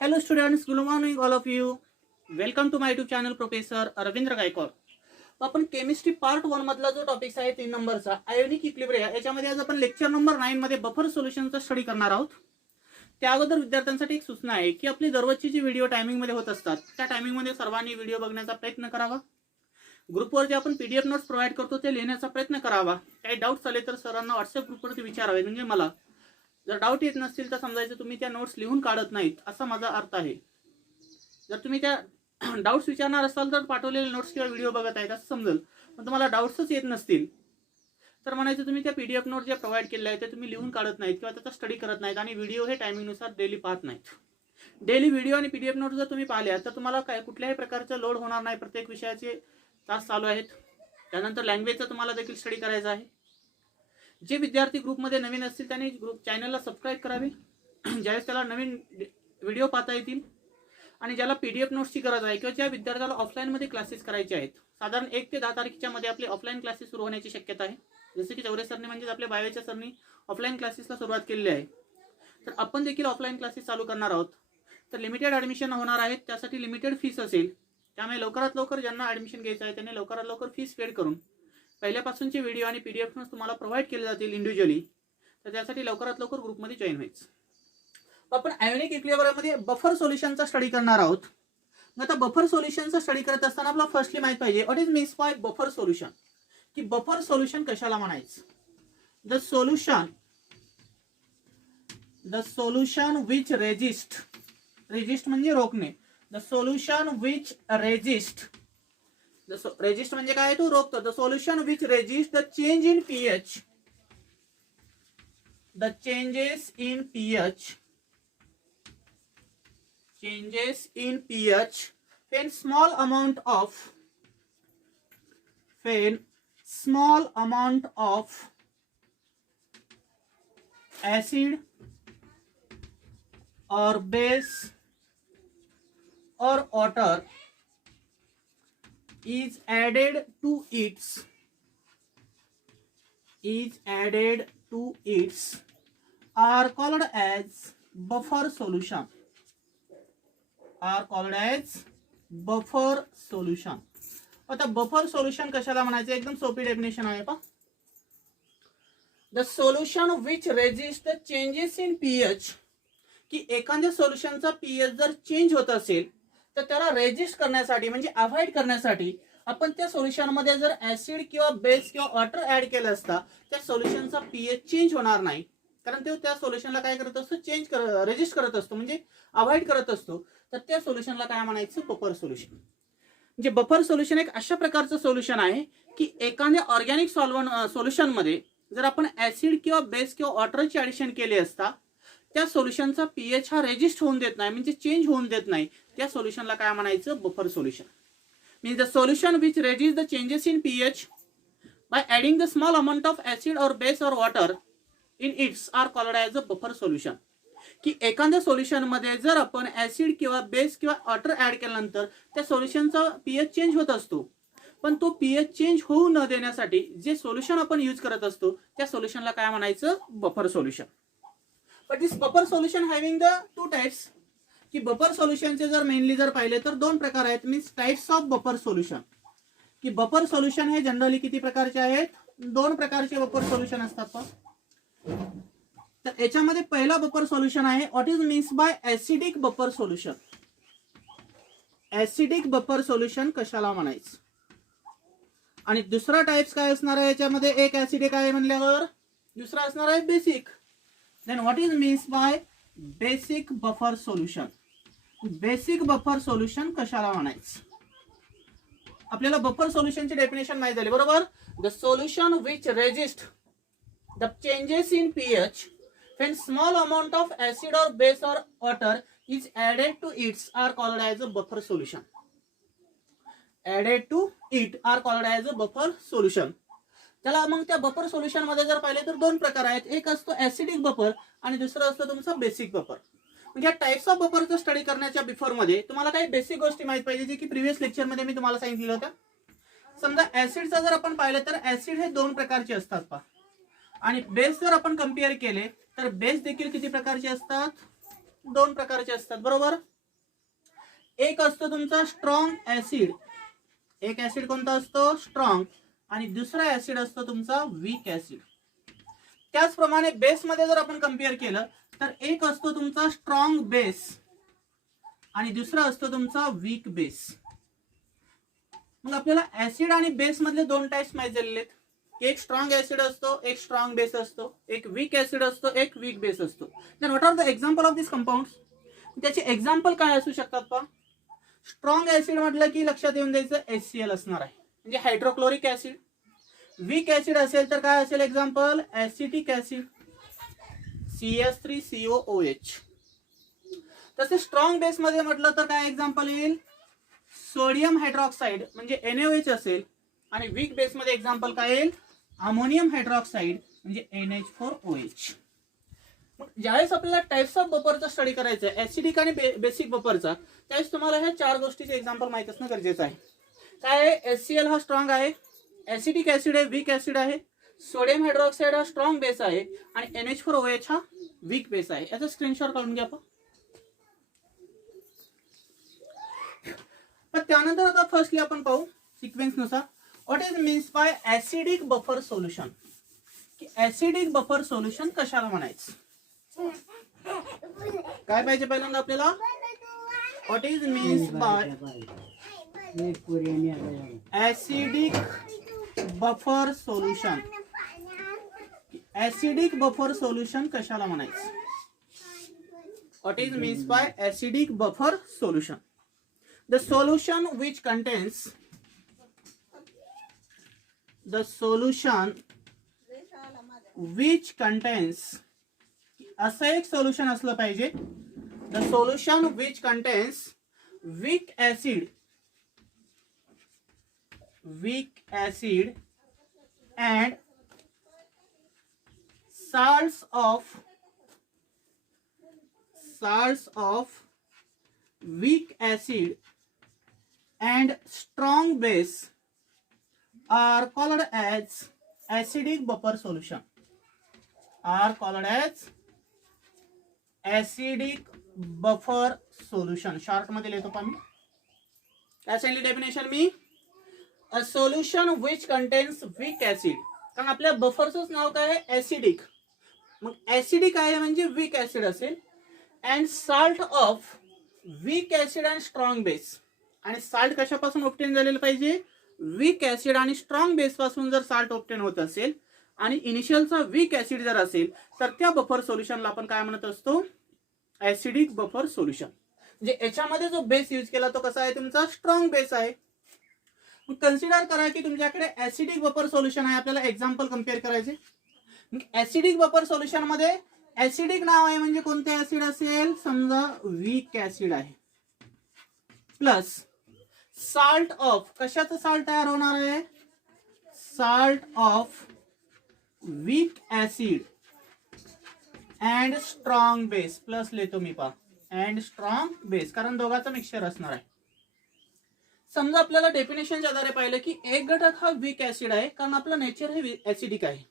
Hello students, good morning all of you. Welcome to my YouTube channel Professor Ravindra Gaikwad. आपण chemistry part 1 मधला जो topic आहे 3 नंबरचा ionic equilibria याच्यामध्ये आज आपण लेक्चर नंबर 9 मध्ये बफर सोल्युशनचा स्टडी करणार आहोत. त्या अगोदर विद्यार्थ्यांसाठी एक सूचना आहे की आपली दररोजची जी व्हिडिओ टायमिंग मध्ये होत असतात त्या टायमिंग मध्ये सर्वांनी व्हिडिओ बघण्याचा प्रयत्न करावा. ग्रुपवर जे आपण पीडीएफ नोट्स प्रोव्हाइड करतो ते लिहिण्याचा प्रयत्न करावा. काही डाऊट्स आले तर सरांना व्हॉट्सअप ग्रुपवरती विचारावे. म्हणजे मला जर डाऊट येत नसतील तर समजायचं तुम्ही त्या नोट्स लिहून काढत नाहीत असा माझा अर्थ आहे. जर तुम्ही त्या डाऊट्स विचारणार असाल तर पाठवलेले नोट्स किंवा व्हिडिओ बघत आहेत असं समजेल. पण तुम्हाला डाऊट्सच येत नसतील तर म्हणायचं तुम्ही त्या पीडीएफ नोट जे प्रोव्हाइड केले आहेत ते तुम्ही लिहून काढत नाहीत किंवा त्याचा स्टडी करत नाहीत आणि व्हिडिओ हे टायमिंगनुसार डेली पाहत नाहीत. डेली व्हिडिओ आणि पीडीएफ नोट जर तुम्ही पाहिल्या तर तुम्हाला काय कुठल्याही प्रकारचं लोड होणार नाही. प्रत्येक विषयाचे तास चालू आहेत. त्यानंतर लँग्वेजचा तुम्हाला देखील स्टडी करायचा आहे. जे विद्यार्थी ग्रुपमध्ये नवीन असतील त्यांनी ग्रुप चॅनलला सबस्क्राईब करावे. ज्यावेळेस त्याला नवीन व्हिडिओ पाहता येतील. आणि ज्याला पीडीएफ नोट्सची गरज आहे किंवा ज्या विद्यार्थ्याला ऑफलाईनमध्ये क्लासेस करायचे आहेत साधारण 1 ते 10 तारखेच्या मध्ये आपले ऑफलाईन क्लासेस सुरू होण्याची शक्यता आहे. जसे की चौरे सरने म्हणजे आपल्या बायोच्या सरनी ऑफलाईन क्लासेसला सुरुवात केलेली आहे. तर आपण देखील ऑफलाईन क्लासेस चालू करणार आहोत. तर लिमिटेड ॲडमिशन होणार आहेत. त्यासाठी लिमिटेड फीस असेल. त्यामुळे लवकरात लवकर ज्यांना ॲडमिशन घ्यायचं आहे त्यांनी लवकरात लवकर फीस पेड करून पहिल्यापासूनचे व्हिडिओ आणि पीडीएफ नोट्स तुम्हाला प्रोव्हाइड केले जातील इंडिव्हिज्युअली. तर त्यासाठी लवकरात लवकर ग्रुपमध्ये जॉईन व्हायचं. आपण आयोनिक इक्विलिब्रियममध्ये बफर सोल्युशनचा स्टडी करणार आहोत. आता बफर सोल्युशनचा स्टडी करत असताना आपल्याला फर्स्टली माहित पाहिजे what is means bye buffer solution. की बफर सोल्युशन कशाला म्हणायचं. द सोल्युशन विच रेजिस्ट म्हणजे रोखणे. द सोल्युशन विच रेजिस्ट म्हणजे काय तो रोखतो. The solution which resist the change in pH changes in pH when small amount of acid or base or water is added to its are called as buffer solution. आता buffer solution कशाला म्हणायचं एकदम सोपी definition आहे पहा. The solution which resist the changes in pH. की एखाद्या सोल्युशनचा pH जर चेंज होत असेल तर त्याला रेजिस्ट करण्यासाठी म्हणजे अवॉइड करण्यासाठी आपण त्या सोल्युशन मध्ये जर ऍसिड किंवा बेस किंवा वॉटर ऍड केलं असता त्या सोल्युशनचा पीएच चेंज होणार नाही. कारण ते त्या सोल्युशनला काय करत असतो रेजिस्ट करत असतो म्हणजे अवॉइड करत असतो. तर त्या सोल्युशनला काय म्हणायचं बफर सोल्युशन. म्हणजे बफर सोल्युशन एक अशा प्रकारचं सोल्युशन आहे की एखाद्या ऑर्गॅनिक सोल्युशन मध्ये जर आपण ऍसिड किंवा बेस किंवा वॉटरची ऍडिशन केली असता त्या सोल्युशनचा पीएच हा रेजिस्ट होऊन देत नाही म्हणजे चेंज होऊन देत नाही. त्या सोल्युशनला काय म्हणायचं buffer solution. Means the solution which reduce the changes in pH by adding the small amount of acid और बेस और water in its are called as a buffer solution. की एखाद्या सोल्युशन मध्ये जर आपण ऍसिड किंवा बेस किंवा water add केल्यानंतर त्या सोल्युशनचा पीएच चेंज होत असतो. पण तो पीएच चेंज होऊ न देण्यासाठी जे सोल्युशन आपण यूज करत असतो त्या सोल्युशनला काय म्हणायचं buffer solution. But this buffer solution having the 2 types. की बफर सोल्युशनचे जर मेनली जर पाहिले तर 2 प्रकार आहेत. Means types of buffer solution. की बफर सोल्युशन हे जनरली किती प्रकारचे आहेत 2 प्रकारचे बफर सोल्युशन असतात. तर याच्यामध्ये पहिला बफर सोल्युशन आहे what is means bye acidic buffer solution. Acidic buffer solution कशाला म्हणायचं. आणि दुसरा टाइप्स काय असणार आहे याच्यामध्ये एक ऍसिडिक आहे म्हणल्यावर दुसरा असणार आहे basic. Then what is means by basic buffer solution. Basic buffer solution कशाला म्हणायचं. आपल्याला बफर सोल्युशनची डेफिनेशन माहिती झाली बरोबर. The solution which resist the changes in pH when small amount of acid or base or water is added to it are called as a buffer solution. त्याला मग त्या बफर सोल्युशन मध्ये जर पाहिले तर 2 प्रकार आहेत. एक असतो ऍसिडिक बफर आणि दुसरा असतो तुमचा बेसिक बफर. म्हणजे या टाइप्स ऑफ बफरचा स्टडी करण्याच्या बिफोर मध्ये तुम्हाला काही बेसिक गोष्टी माहित पाहिजे जे की प्रिव्हियस लेक्चर मध्ये मी तुम्हाला सांगितलं होतं. समजा ऍसिडचा जर आपण पाहिलं तर ऍसिड हे 2 प्रकारचे असतात पहा. आणि बेस जर आपण कंपेअर केले तर बेस देखील किती प्रकारचे असतात 2 प्रकारचे असतात बरोबर. एक असतो तुमचा स्ट्रॉंग ऍसिड, एक ऍसिड कोणता असतो स्ट्रॉंग, आणि दुसरा ऍसिड असतो तुमचा वीक ऍसिड. त्याचप्रमाणे बेस मध्ये जर आपण कम्पेअर केलं तर एक असतो तुमचा स्ट्रॉंग बेस आणि दुसरा असतो तुमचा वीक बेस. मग आपल्याला ऍसिड आणि बेस मधले दोन टाइप्स माहिती झालेले आहेत. एक स्ट्रॉंग ऍसिड असतो, एक स्ट्रॉंग बेस असतो, एक वीक ऍसिड असतो, एक वीक बेस असतो. Then what are the example of this compounds? त्याचे एक्झाम्पल काय असू शकतात पहा. स्ट्रॉंग ऍसिड म्हटलं की लक्षात येऊन द्यायचं HCl असणार आहे, म्हणजे हायड्रोक्लोरिक ऍसिड. वीक ऍसिड असेल तर काय असेल एक्झाम्पल? Acetic acid, CH3COOH. तसे स्ट्रॉंग बेस मध्ये म्हटलं तर काय एक्झाम्पल येईल? सोडियम हायड्रॉक्साइड म्हणजे NaOH असेल. आणि वीक बेस मध्ये एक्झाम्पल काय येईल? अमोनियम हायड्रॉक्साइड म्हणजे NH4OH. ज्यावेळेस आपल्याला टाइप्स ऑफ बफरचा स्टडी करायचा आहे, ऍसिडिक आणि बेसिक बफरचा, त्यावेळेस तुम्हाला ह्या चार गोष्टीचे एक्झाम्पल माहित असणं गरजेचं आहे. काय आहे? HCl हा स्ट्रॉंग आहे, ऍसिटिक ऍसिड आहे, वीक ऍसिड आहे, सोडियम हायड्रॉक्साइड हा स्ट्रॉंग बेस आहे आणि NH4OH हा वीक बेस आहे. याचा स्क्रीनशॉट काढून घ्या आपण. पण त्यानंतर आता फर्स्टली आपण पाहू सिक्वेन्स नुसार what is means bye acidic buffer solution. की ऍसिडिक बफर सोल्युशन कशाला म्हणायचं? काय पाहिजे पहिल्यांदा आपल्याला? What is means bye acidic buffer solution. Acidic buffer solution कशाला म्हणायचं? What is means bye acidic buffer solution? The solution which contains असं एक सोल्युशन असलं पाहिजे. The solution which contains weak acid and salts of weak acid and strong base are called as acidic buffer solution. Are called as acidic buffer solution. Short मध्ये लिहितो पण काय सांगितली definition मी? A solution which contains weak acid. कारण आपल्या बफरचंच नाव काय आहे? ऍसिडिक. मग ऍसिडिक आहे म्हणजे वीक ऍसिड असेल. And salt of weak acid and strong base. आणि साल्ट कशापासून ऑब्टेन झालेलं पाहिजे? वीक ऍसिड आणि स्ट्रॉंग बेस पासून जर साल्ट ऑब्टेन होत असेल आणि इनिशियलचा वीक ऍसिड जर असेल तर त्या बफर सोल्युशनला आपण काय म्हणत असतो? Acidic buffer solution. म्हणजे याच्यामध्ये जो बेस यूज केला तो कसा आहे? तुमचा स्ट्रॉंग बेस आहे. कन्सिडर करा की तुमच्याकडे ऍसिडिक बफर सोल्युशन आहे, आपल्याला एक्झाम्पल कम्पेअर करायचे. ऍसिडिक बफर सोल्युशन मध्ये ऍसिडिक नाव आहे म्हणजे कोणते ऍसिड असेल? समजा वीक ऍसिड आहे, प्लस साल्ट ऑफ, कशाचं साल्ट तयार होणार आहे? Salt of weak acid and strong base. Plus लिहितो मी पहा, अँड स्ट्रॉंग बेस, कारण दोघांचं मिक्सचर असणार आहे. समजा आपल्याला डेफिनेशनच्या आधारे पाहिलं की एक घटक हा वीक ऍसिड आहे कारण आपलं नेचर हे ऍसिडिक आहे,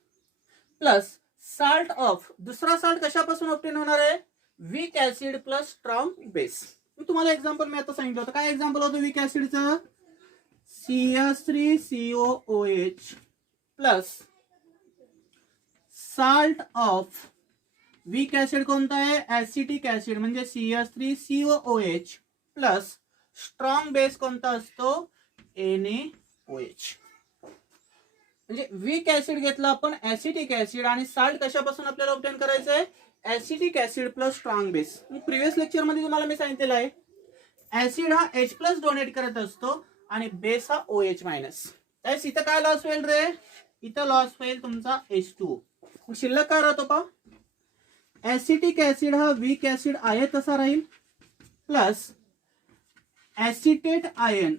प्लस साल्ट ऑफ, दुसरा साल्ट कशापासून ऑब्टेन होणार आहे? Weak acid plus strong base. तुम्हाला एक्झाम्पल मी आता सांगितलं होतं. काय एक्झाम्पल होतं वीक ऍसिडचं? CH3COOH plus salt of weak acid कोणता आहे? ऍसिटिक ऍसिड म्हणजे CH3COOH प्लस स्ट्रॉंग बेस कोणता असतो? NaOH. म्हणजे वीक ऍसिड घेतला आपण, ऍसिटिक ऍसिड, आणि साल्ट कशापासून आपल्याला ऑब्टेन करायचं आहे? Acetic acid plus strong base. Previous lecture मध्ये तुम्हाला मी सांगितलेलं आहे ऍसिड हा H प्लस डोनेट करत असतो आणि बेस हा OH मायनस. त्यावेळेस इथं काय लॉस होईल रे? इथं लॉस होईल तुमचा H2O. शिल्लक काय राहतो पा? ऍसिटिक ऍसिड हा वीक ऍसिड आहे तसा राहील, प्लस ऍसिटेट आयन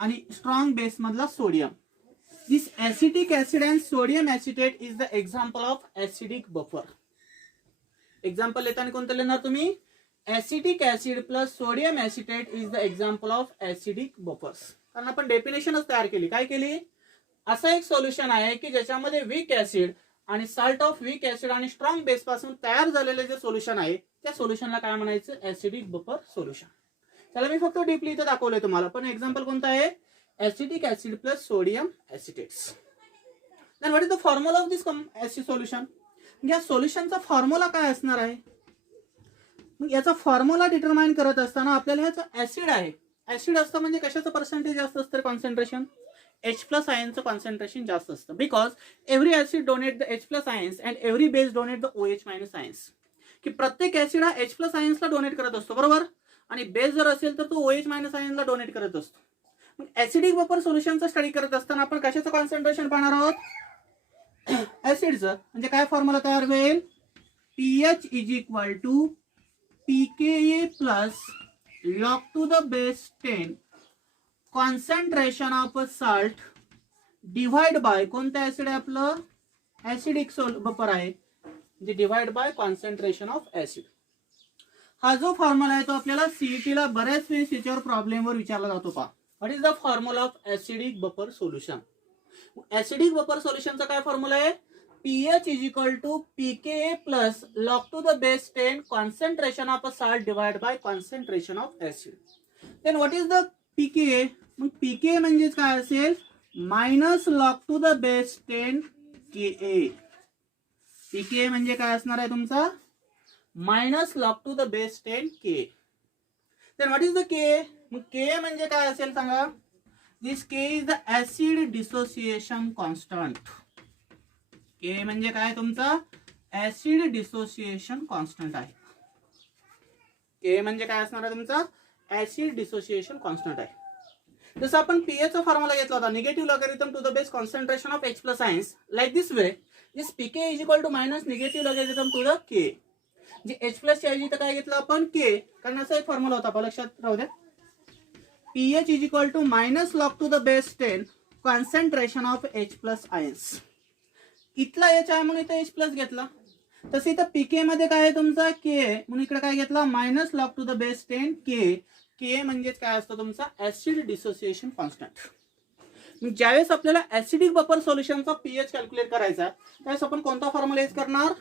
आणि स्ट्रॉंग बेस मधला sodium. This acetic acid and sodium acetate is the example of acidic buffer. Example लेताना कोणतं लिहिणार तुम्ही? Acetic acid plus sodium acetate is the example of acidic buffers. कारण आपण डेफिनेशनच तयार केली. काय केली? असं एक सोल्युशन आहे की ज्याच्यामध्ये वीक ऍसिड आणि साल्ट ऑफ वीक ऍसिड आणि स्ट्रॉंग बेस पासून तयार झालेले जे सोल्युशन आहे त्या सोल्युशनला काय म्हणायचं? Acidic buffer solution. त्याला मी फक्त डीपली इथं दाखवलंय तुम्हाला, पण एक्झाम्पल कोणतं आहे, acetic acid plus sodium acetates. Then what is the formula of this acid solution. या सोल्युशनचा फॉर्म्युला काय असणार आहे. मग याचा फॉर्म्युला डिटरमाइन करत असताना आपल्याला ह्याचं ऍसिड आहे, ऍसिड असतं म्हणजे कशाचं पर्सेंटेज जास्त असतं, कॉन्सन्ट्रेशन, H प्लस आयनचं कॉन्सन्ट्रेशन जास्त असतं. Because every acid donate the H plus ions and every base donate the OH minus ions. की प्रत्येक ऍसिड हा H प्लस आयन्सला डोनेट करत असतो, बरोबर, आणि बेस जर असेल तर तो OH मायनस आयन्सला डोनेट करत असतो. मग ऍसिडिक बफर सोल्युशनचा स्टडी करत असताना आपण कशाचं कॉन्सन्ट्रेशन पाहणार आहोत, ऍसिडचं. म्हणजे काय फॉर्म्युला तयार होईल, pH is equal to pKa plus log to the base 10 concentration of salt divide by कोणतं ऍसिड आहे आपलं, ऍसिडिक बफर आहे, म्हणजे divide by concentration of acid. हा जो फॉर्म्युला आहे तो आपल्याला सीईटी ला बऱ्याच वेळेस याच्यावर प्रॉब्लेम वर विचारला जातो. पहा, what is the formula of acidic buffer solution. Acidic buffer सोल्युशनचा काय फॉर्म्युला आहे, pH is equal to pKa plus log to the base 10 concentration of salt divide by concentration of acid. Then what is the pKa. मग pKa म्हणजे काय असेल, minus log to the base 10 Ka. pKa म्हणजे काय असणार आहे तुमचा, minus log to the base 10 Ka. Then what is the Ka. मग Ka म्हणजे काय असेल सांगा, this K is the acid dissociation constant. K म्हणजे काय तुमचा, ऍसिड डिसोसिएशन कॉन्स्टंट आहे. K म्हणजे काय असणार आहे तुमचा, ऍसिड डिसोसिएशन कॉन्स्टंट आहे. जसं आपण pH चा फॉर्म्युला घेतला होता, negative logarithm to the base concentration of H plus ions, like this way, this pK is equal to minus negative logarithm to the K. म्हणजे H प्लस च्या ऐवजी तर काय घेतलं आपण, K, कारण असा एक फॉर्म्युला होता, लक्षात राहू द्या. pH is equal to minus log to the base 10 concentration of H plus ions. इथला H आहे म्हणून इथे H प्लस घेतला, तसे इथं pK मध्ये काय आहे तुमचा, K आहे म्हणून इकडे काय घेतला, minus log to the base 10 K. K म्हणजे काय असतं तुमचा, ऍसिड डिसोसिएशन कॉन्स्टंट. ज्यावेळेस आपल्याला ऍसिडिक बफर सोल्युशनचा pH कॅल्क्युलेट करायचा त्यावेळेस आपण कोणता फॉर्म्युला यूज करणार,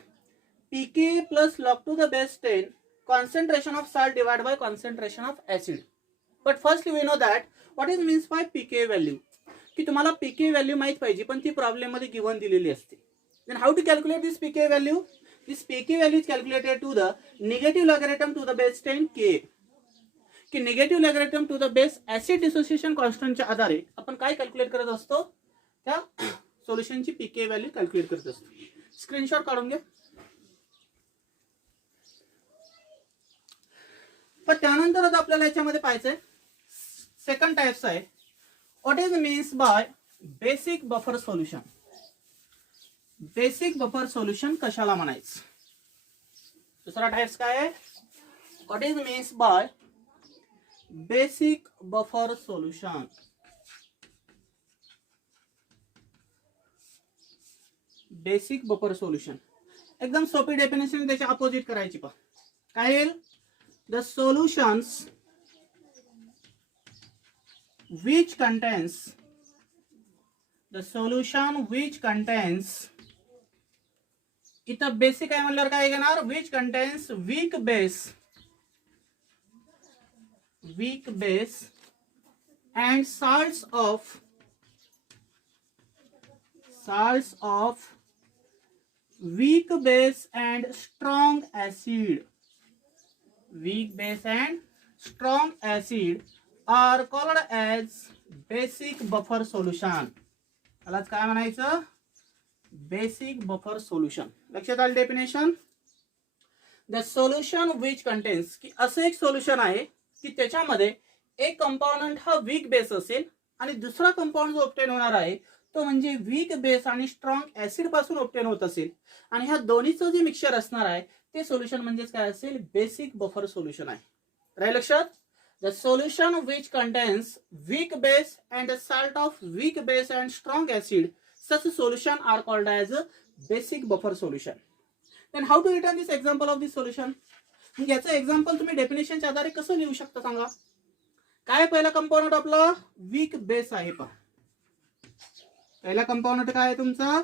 pK plus log to the base 10 concentration of salt divide by concentration of acid. But firstly we know that what is means by pK value. की तुम्हाला pK value माहित पाहिजे, पण ती प्रॉब्लेम मध्ये गिव्हन दिलेली असते. Then how to calculate this pK value. This pK value is calculated to the negative logarithm to the base 10 K. की negative logarithm to the base acid dissociation कॉन्स्टंटच्या आधारे आपण काय कॅल्क्युलेट करत असतो, त्या सोल्युशनची pK व्हॅल्यू कॅल्क्युलेट करत असतो. स्क्रीनशॉट काढून घ्या. पण त्यानंतरच आपल्याला याच्यामध्ये पाहायचंय सेकंड टाइप्स आहे, what is means by basic buffer solution. Basic buffer solution कशाला म्हणायचं. दुसरा टाइप्स काय आहे, what is means by basic buffer solution. Basic buffer solution एकदम सोपी डेफिनेशन त्याच्या अपोजिट करायची. पहा काय येईल, the solutions which contains, the solution which contains, इथं बेसिक आहे म्हणल्यावर काय घेणार, which contains weak base and salts of weak base and strong acid. Weak base and strong acid are called as basic buffer solution. यालाच काय म्हणायचं, basic buffer solution. लक्षात आलं definition. The solution which contains, की असं एक solution आहे की त्याच्यामध्ये एक कंपाउंड हा वीक बेस असेल आणि दुसरा कंपाउंड जो ऑब्टेन होणार आहे तो म्हणजे वीक बेस आणि स्ट्रॉंग ऍसिड पासून ऑब्टेन होत असेल, आणि ह्या दोन्हीचं जे मिक्सचर असणार आहे ते सोल्युशन म्हणजेच काय असेल, बेसिक बफर सोल्युशन आहे. राईट लक्षात. The solution which contains weak base and a salt of weak base and strong acid, such solution are called as a basic buffer solution. Then how to return this example of this solution? याचं example तुम्ही डेफिनेशनच्या आधारे कसं लिहू शकता सांगा. काय पहिला compound आपला वीक बेस आहे. पहा पहिला कंपाउंड काय आहे तुमचा,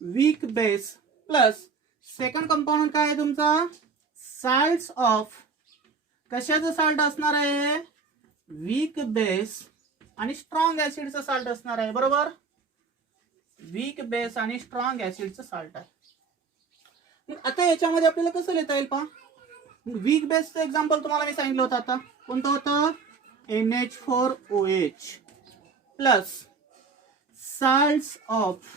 weak base, plus second compound काय आहे तुमचा, साल्ट्स ऑफ, कशाचं साल्ट असणार आहे, वीक बेस आणि स्ट्रॉंग ऍसिडचं साल्ट असणार आहे, बरोबर. वीक बेस आणि स्ट्रॉंग ऍसिडचं साल्ट आहे. मग आता याच्यामध्ये आपल्याला कसं लिहिता येईल पहा. वीक बेसचं एक्झाम्पल तुम्हाला मी सांगितलं होतं. आता कोणतं होतं? NH4OH plus salts of.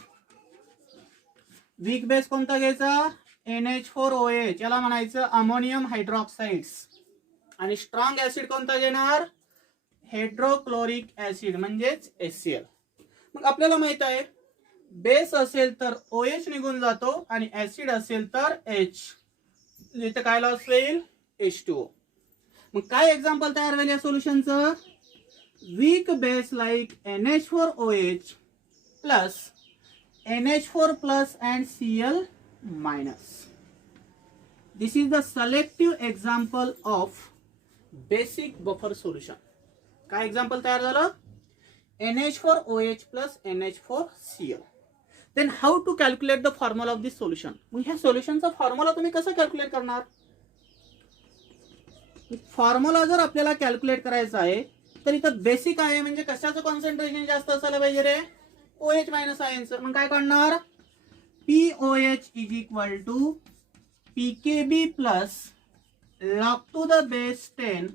Weak base कोणता घ्यायचा? NH4OH, याला म्हणायचं अमोनियम हायड्रॉक्साइड्स. आणि स्ट्रॉंग ऍसिड कोणता घेणार? हायड्रोक्लोरिक ऍसिड म्हणजेच HCl. मग आपल्याला माहित आहे बेस असेल तर OH निघून जातो आणि ऍसिड असेल तर H. इथे काय लॉस होईल? H2O. मग काय एक्झाम्पल तयार होईल या सोल्युशनचं? Weak base like NH4OH plus NH4 plus and Cl minus. This is the selective example of basic buffer solution. काय एक्झाम्पल तयार झालं? NH4OH plus NH4Cl. Then how to calculate the formula of this solution? मग ह्या सोल्युशनचा formula तुम्ही कसं calculate करणार? Formula जर आपल्याला कॅल्क्युलेट करायचा आहे तर इथं बेसिक आहे, म्हणजे कशाचं कॉन्सन्ट्रेशन जास्त असायला पाहिजे रे? OH minus आयनचं. मग काय करणार? POH is equal to PKB plus log to the base 10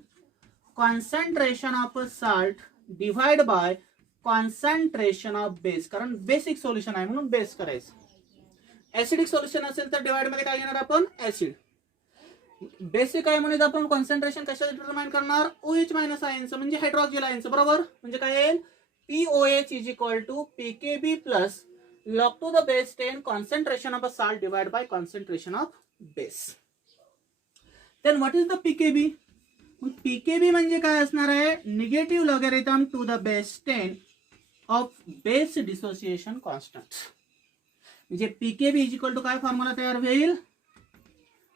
concentration of salt divide by concentration of base. कारण बेसिक सोल्युशन आहे म्हणून बेस करायचं. ऍसिडिक सोल्युशन असेल तर डिवाइड मध्ये काय घेणार आपण? ऍसिड. बेसिक आहे म्हणून आपण कॉन्सन्ट्रेशन कशाचं डिटरमाइन करणार? OH मायनस आयनचं म्हणजे हायड्रॉक्सिल आयनचं, बरोबर. म्हणजे काय येईल? POH is equal to PKB plus log to the base 10 concentration of a salt divided by concentration of base. Then what is the PKB? PKB म्हणजे काय असणार आहे? Negative logarithm to the base 10 of base dissociation constant. म्हणजे PKB is equal to काय formula तयार होईल?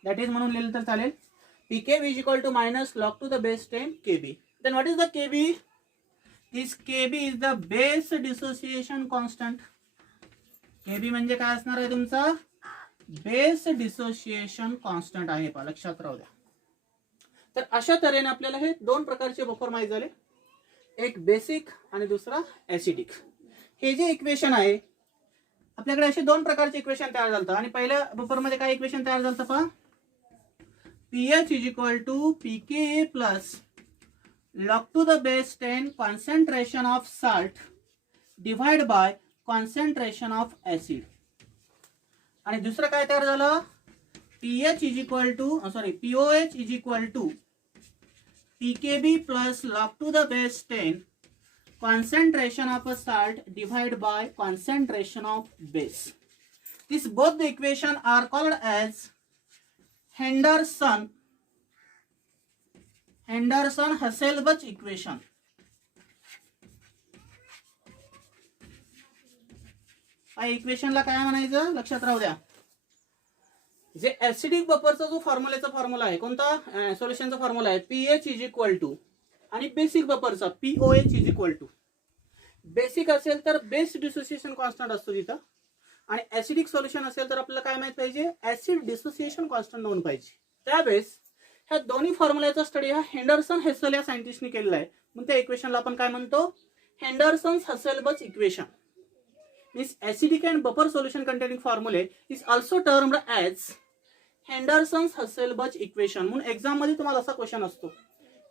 That is म्हणून लिहिलं तर चालेल. PKB is equal to minus log to the base 10 KB. Then what is the KB? This KB is the base dissociation constant. KB म्हणजे काय असणार आहे तुमचा? बेस डिसोसिएशन कॉन्स्टंट आहे, पहा लक्षात राहू द्या. तर अशा तऱ्हेने आपल्याला हे दोन प्रकारचे बफर माहित झाले, एक बेसिक आणि दुसरा ऍसिडिक. हे जे इक्वेशन आहे आपल्याकडे असे दोन प्रकारचे इक्वेशन तयार झालं. आणि पहिल्या बफर मध्ये काय इक्वेशन तयार झालं पहा? pH is equal to pKa plus log to the base 10 concentration of salt divided by concentration of acid. आणि दुसरं काय तयार झालं? pH is equal to POH is equal to PKB plus log to the base 10 concentration of a salt divided by concentration of base. This both the equation are called as Henderson-Hasselbalch equation. इक्वेशनला काय म्हणायचं लक्षात राहू द्या. जे acidic बफरचा जो formula आहे कोणता? सोल्युशनचा फॉर्म्युला आहे pH इज इक्वल टू, आणि बेसिक बफरचा POH is equal to. Basic असेल तर बेस डिसोसिएशन कॉन्स्टंट असतो तिथं, आणि ऍसिडिक सोल्युशन असेल तर आपल्याला काय माहित पाहिजे? ऍसिड डिसोसिएशन कॉन्स्टंट नोन पाहिजे. त्यावेळेस ह्या दोन्ही फॉर्म्युलाचा स्टडी हा हेंडरसन हेसल या सायंटिस्टने केलेला आहे. मग त्या इक्वेशनला आपण काय म्हणतो? Henderson Hasselbalch equation. Means acidic and buffer solution containing फॉर्म्युले is also termed as Henderson Hasselbalch equation. म्हणून एक्झाम मध्ये तुम्हाला असा क्वेश्चन असतो,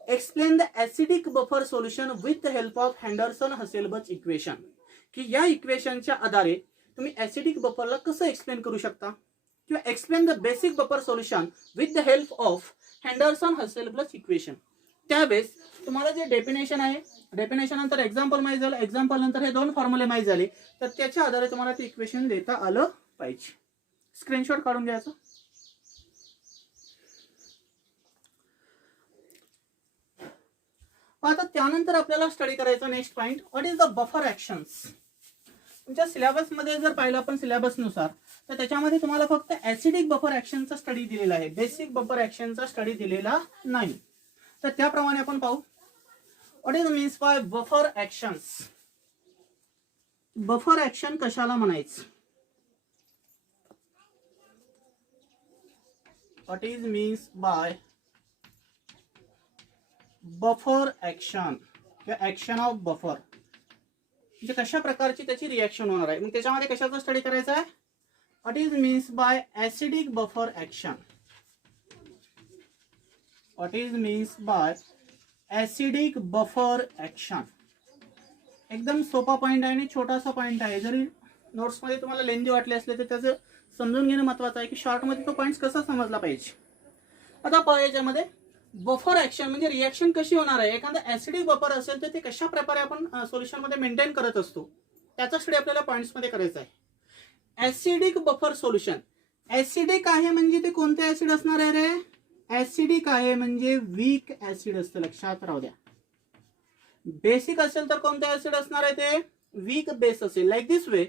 explain the acidic buffer solution with the help of Henderson Hasselbalch equation. की या इक्वेशनच्या आधारे तुम्ही ऍसिडिक बफरला कसं एक्सप्लेन करू शकता, किंवा explain the basic buffer solution with the help of Henderson Hasselbalch equation. त्यावेळेस तुम्हाला जे डेफिनेशन आहे, डेफिनेशन नंतर एक्झाम्पल माहिती झालं, एक्झाम्पल नंतर हे दोन फॉर्म्युले माहिती झाले, तर त्याच्या आधारे तुम्हाला ते इक्वेशन देता आलं पाहिजे. स्क्रीनशॉट काढून घ्यायचं. आता त्यानंतर आपल्याला स्टडी करायचा next point, what is the buffer actions. तुमच्या सिलेबस मध्ये जर पाहिलं आपण सिलेबस नुसार, तर त्याच्यामध्ये तुम्हाला फक्त ऍसिडिक बफर ऍक्शनचा स्टडी दिलेला आहे, बेसिक बफर ऍक्शनचा स्टडी दिलेला नाही. तर त्याप्रमाणे आपण पाहू, what is means bye buffer actions. Buffer action कशाला म्हणायचं? What is means bye buffer action. किंवा ऍक्शन ऑफ बफर म्हणजे कशा प्रकारची त्याची रिॲक्शन होणार आहे. मग त्याच्यामध्ये कशाचा स्टडी करायचा आहे. What is means bye acidic buffer action. What is means bye acidic buffer action. एकदम सोपा पॉईंट आहे आणि छोटासा पॉईंट आहे. जरी नोट्समध्ये तुम्हाला लेंदी वाटले असले तर त्याचं समजून घेणं महत्त्वाचं आहे की शॉर्टमध्ये तो पॉईंट कसा समजला पाहिजे. आता पाहूया याच्यामध्ये बफर ऍक्शन म्हणजे रिॲक्शन कशी होणार आहे. एखादा ऍसिडिक बफर असेल तर ते कशा प्रकारे आपण सोल्युशनमध्ये मेंटेन करत असतो त्याचा स्टडी आपल्याला पॉईंट्समध्ये करायचा आहे. Acidic buffer solution. ऍसिडिक आहे म्हणजे ते कोणते ऍसिड असणार आहे रे. ऍसिडिक आहे म्हणजे वीक ऍसिड असतं, लक्षात राहू द्या. बेसिक असेल तर कोणते ऍसिड असणार आहे ते वीक बेस असेल. Like this way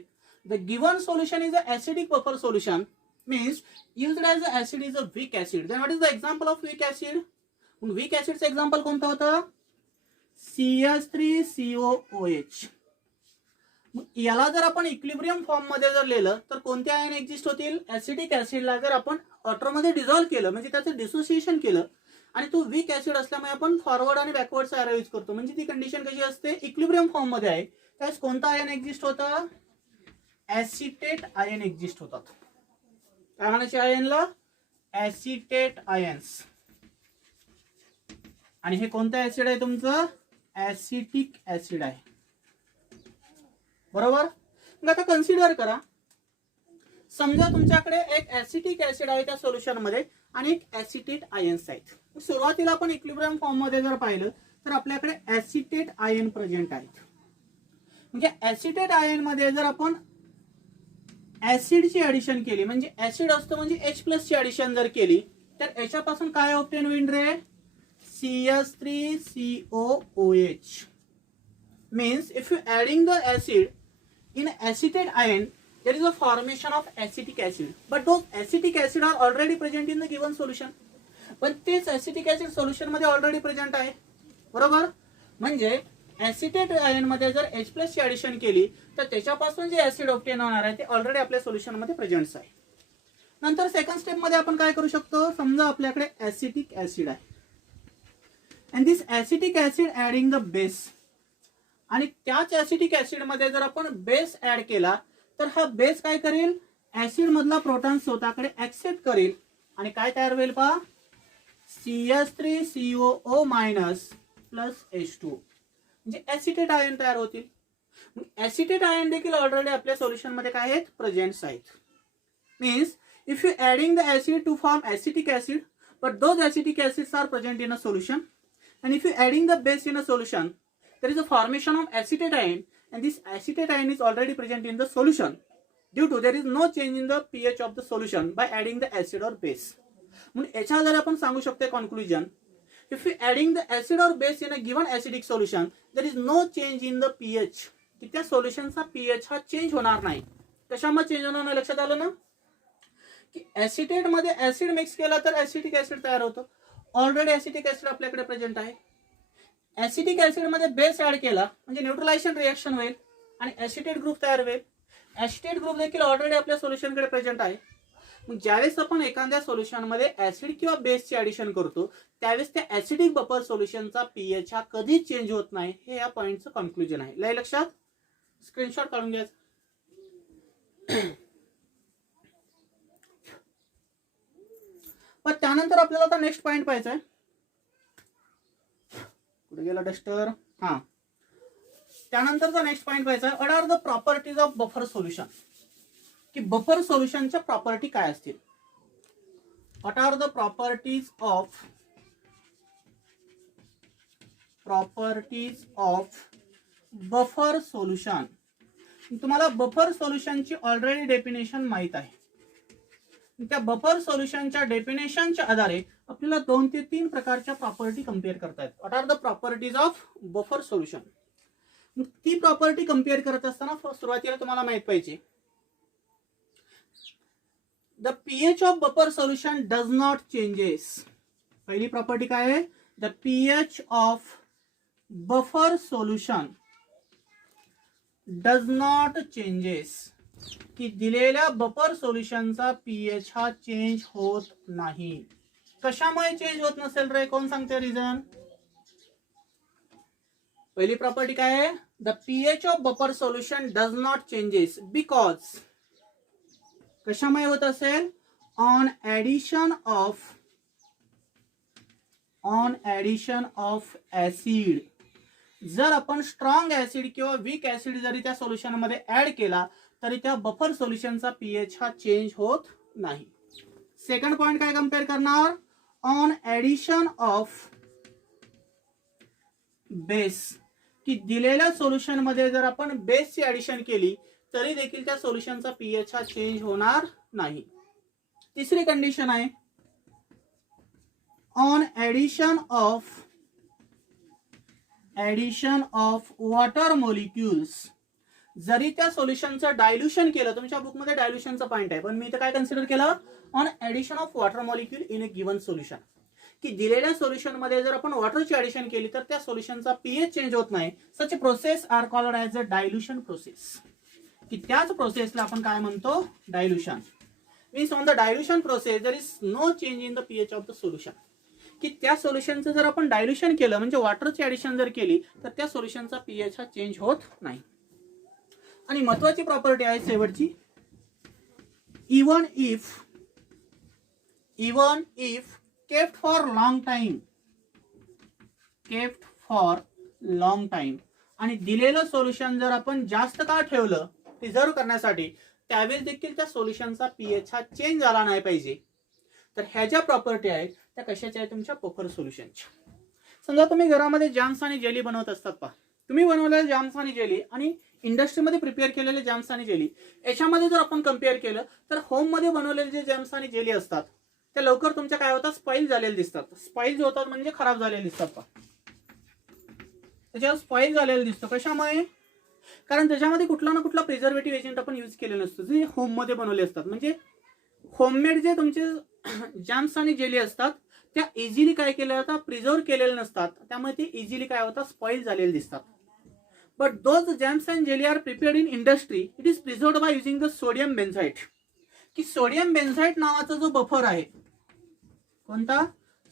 the given solution is a acidic buffer solution means used as a acid is a weak acid. Then what is the example of weak acid? Weak ऍसिडचं example कोणतं होतं. CH3COOH. याला जर आपण equilibrium form मध्ये जर लिहिलं तर कोणते आयन एक्झिस्ट होतील. ऍसिडिक ऍसिडला जर आपण वॉटरमध्ये डिझॉल्व्ह केलं म्हणजे त्याचं डिसोसिएशन केलं आणि तो वीक ऍसिड असल्यामुळे आपण फॉरवर्ड आणि बॅकवर्डचा एरो यूज करतो. म्हणजे ती कंडिशन कशी असते इक्विलिब्रियम फॉर्म मध्ये आहे त्यावेळेस कोणता आयन एक्झिस्ट होतं. ऍसिटेट आयन एक्झिस्ट होतात. काय म्हणायचे आयनला ऍसिटेट आयन्स. आणि हे कोणतं ऍसिड आहे तुमचं ऍसिटिक ऍसिड आहे. बरोबर. मग आता कन्सिडर करा समजा तुमच्याकडे एक ऍसिटिक ऍसिड आहे त्या सोल्युशन मध्ये आणि एक ऍसिटेट आयन्स आहेत. सुरुवातीला आपण इक्विलिब्रियम फॉर्म मध्ये जर पाहिलं तर आपल्याकडे ऍसिटेट आयन प्रेझेंट आहेत. म्हणजे ऍसिटेट आयन मध्ये जर आपण ऍसिडची ऍडिशन केली म्हणजे ऍसिड असतो म्हणजे H+ ची ऍडिशन जर केली तर याच्यापासून काय ऑब्टेन होईल रे. CH3COOH. means if you adding the acid in acetate ion there is a formation of acetic acid, but those acetic acid are already present in the given solution. पण तेच acetic acid solution मध्ये already present आहे. बरोबर. म्हणजे acetate ion मध्ये जर H+ ची addition केली तर त्याच्यापासून जे ऍसिड ऑब्टेन होणार आहे ते ऑलरेडी आपल्या सोल्युशन मध्ये प्रेझेंट आहे. नंतर सेकंड स्टेप मध्ये आपण काय करू शकतो. समजा आपल्याकडे ऍसिटिक ऍसिड आहे and this acetic acid adding the base आणि त्याच ऍसिटिक ऍसिड मध्ये जर आपण बेस ऍड केला तर हा बेस काय करेल ऍसिड मधला प्रोटॉन स्वतःकडे ऍक्सेप्ट करेल आणि काय तयार होईल पहा CH3COO- प्लस H2 म्हणजे ऍसिटेट आयन तयार होतील. ऍसिटेट आयन देखील ऑलरेडी आपल्या सोल्युशन मध्ये काय आहेत प्रेझेंट आहेत. Means if you adding the acid to form acetic acid but those acetic acids are present in a solution and if you adding the base in a solution there is a formation of acetate ion and this acetate ion is already present in the solution due to there is no change in the pH of the solution by adding the acid or base. म्हणून याच्या जर आपण सांगू शकतो conclusion if you adding the acid or base in a given acidic solution there is no change in the pH. की त्या सोल्युशनचा pH हा change होणार नाही. कशामुळे चेंज होणार नाही लक्षात आलं ना की ऍसिटेट मध्ये ऍसिड मिक्स केला तर ऍसिटिक ऍसिड तयार होतो. ऑलरेडी ऍसिटिक ऍसिड आपल्याकडे प्रेझेंट आहे. ऍसिटिक ऍसिड मध्ये बेस ऍड केला म्हणजे न्यूट्रलायझेशन रिएक्शन होईल आणि ऍसिटेट ग्रुप तयार होईल. ऍसिटेट ग्रुप देखील ऑलरेडी आपल्या सोल्युशन कडे प्रेझेंट आहे. मग ज्यावेळेस आपण एखाद्या सोल्युशन मध्ये ऍसिड किंवा बेसची ऍडिशन करतो त्यावेळेस त्या ऍसिडिक बफर सोल्युशनचा पीएच हा कधीच चेंज होत नाही. हे या पॉइंटचं कन्क्लुजन आहे. लय लक्षात. स्क्रीनशॉट काढून घ्यायचं. पण त्यानंतर आपल्याला आता नेक्स्ट पॉइंट पाहायचा आहे. कुठे गेला डस्टर. हा त्यानंतरचा नेक्स्ट पॉइंट पाहायचा आहे. What are the properties of buffer solution. की बफर सोल्युशनच्या प्रॉपर्टी काय असतील. What are the properties of buffer solution. तुम्हाला बफर सोल्युशनची ऑलरेडी डेफिनेशन माहित आहे. त्या बफर सोल्युशनच्या डेफिनेशनच्या आधारे आपल्याला 2 ते 3 प्रकारच्या प्रॉपर्टी कंपेअर करता येतात. What are the properties of buffer solution. ती प्रॉपर्टी कंपेअर करत असताना सुरुवातीला तुम्हाला माहित पाहिजे the pH of buffer solution does not changes. पहिली प्रॉपर्टी काय आहे. The pH of buffer solution does not changes. की दिलेल्या बफर सोल्युशनचा पीएच हा चेंज होत नाही. कशामुळे चेंज होत नसेल रे. कोण सांगते रिझन. पहिली प्रॉपर्टी काय आहे, the pH of buffer solution does not changes because, कशामुळे होत असेल, ऑन ऍडिशन ऑफ ऍसिड, जर आपण स्ट्रॉंग ऍसिड किंवा वीक ऍसिड जरी त्या सोल्युशन मध्ये ऍड केला तरी त्या बफर सोल्युशनचा पीएच हा चेंज होत नाही. सेकंड पॉइंट काय कम्पेअर करणार, ऑन ऍडिशन ऑफ बेस, की दिलेल्या सोल्युशन मध्ये जर आपण बेसची ऍडिशन केली तरी देखील त्या सोल्युशनचा पीएच हा चेंज होणार नाही. तिसरी कंडिशन आहे, on addition of water molecules, जरी त्या सोल्युशनचं डायल्युशन केलं, तुमच्या बुकमध्ये डायल्युशनचा पॉइंट आहे पण मी इथे काय कन्सिडर केलं, on addition of water molecule in a given solution, की दिलेल्या सोल्युशन मध्ये जर आपण वॉटरची ऍडिशन केली तर त्या सोल्युशनचा पीएच चेंज होत नाही. Such process are called as a dilution process, की त्याच प्रोसेसला आपण काय म्हणतो, dilution. Means on the dilution process there is no change in the pH of the solution, की त्या सोल्युशनचं जर आपण डायल्युशन केलं म्हणजे वॉटरची ऍडिशन जर केली तर त्या सोल्युशनचा पीएच हा चेंज होत नाही. आणि महत्वाची प्रॉपर्टी आहे शेवटची, even if kept for long time, आणि दिलेलं सोल्युशन जर आपण जास्त काळ ठेवलं प्रिझर्व करण्यासाठी त्यावेळेस देखील त्या सोल्युशनचा पीएच हा चेंज झाला नाही पाहिजे. तर ह्या ज्या प्रॉपर्टी आहेत त्या कशाच्या आहेत, तुमच्या बफर सोल्युशनच्या. समजा तुम्ही घरामध्ये जॅम्स आणि जेली बनवत असतात, पहा तुम्ही बनवलेले जॅम्स आणि जेली आणि इंडस्ट्रीमध्ये प्रिपेअर केलेले जॅम्स आणि जेली याच्यामध्ये जर आपण कम्पेअर केलं तर होम मध्ये बनवलेले जे जॅम्स आणि जेली असतात ते लवकर तुमच्या काय होतात, स्पाइल झालेले दिसतात. स्पाइल होतात म्हणजे खराब झालेले दिसतात, पहा त्याच्यावर स्पाइल झालेला दिसतो. कशामुळे, कारण त्याच्यामध्ये कुठला ना कुठला प्रिझर्वेटिव्ह एजंट आपण यूज केलेलं नसतं जे होम मध्ये बनवले असतात. म्हणजे होममेड जे तुमचे जॅम्स आणि जेली असतात त्या इझिली काय केल्या जातात, प्रिझर्व केलेले नसतात, त्यामुळे ते इझिली काय होतात, स्पॉइल झालेले दिसतात. But those jams and jelly are prepared in industry, it is preserved by using the sodium benzoate, की सोडियम बेन्झाइट नावाचा जो बफर आहे, कोणता,